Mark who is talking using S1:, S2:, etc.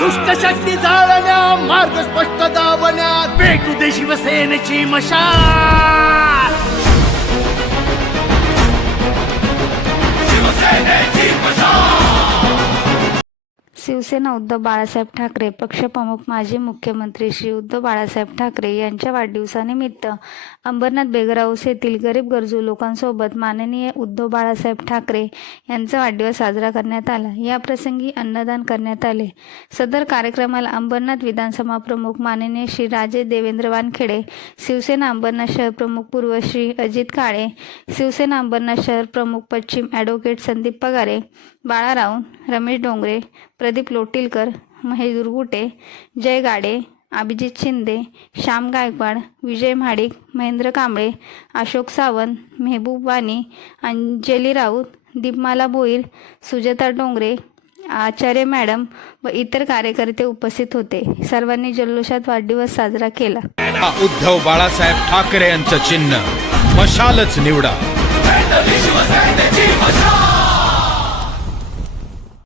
S1: दुष्टशक्ती जाळण्या मार्ग स्पष्ट दावण्या भेटू दे शिवसेनेची मशाल.
S2: शिवसेना उद्धव बाळासाहेब ठाकरे पक्षप्रमुख माजी मुख्यमंत्री श्री उद्धव बाळासाहेब ठाकरे यांच्या वाढदिवसानिमित्त अंबरनाथ बेगराऊस येथील गरीब गरजू लोकांसोबत माननीय उद्धव बाळासाहेब ठाकरे यांचा वाढदिवस साजरा करण्यात आला. या प्रसंगी अन्नदान करण्यात आले. सदर कार्यक्रमाला अंबरनाथ विधानसभा प्रमुख माननीय श्री राजे देवेंद्र वानखेडे शिवसेना अंबरनाथ शहर प्रमुख पूर्व श्री अजित काळे शिवसेना अंबरनाथ शहर प्रमुख पश्चिम ॲडव्होकेट संदीप पगारे बाळाराव रमेश डोंगरे प्रदीप लोटीलकर महेश दुर्गुटे जय गाडे अभिजित शिंदे श्याम गायकवाड विजय म्हाडिक महेंद्र कांबळे अशोक सावंत मेहबूब वाणी अंजली राऊत दीपमाला भोईर सुजाता डोंगरे आचार्य मॅडम व इतर कार्यकर्ते उपस्थित होते. सर्वांनी जल्लोषात वाढदिवस साजरा केला.
S3: हा उद्धव बाळासाहेब ठाकरे यांचं चिन्ह. मशालच निवडा.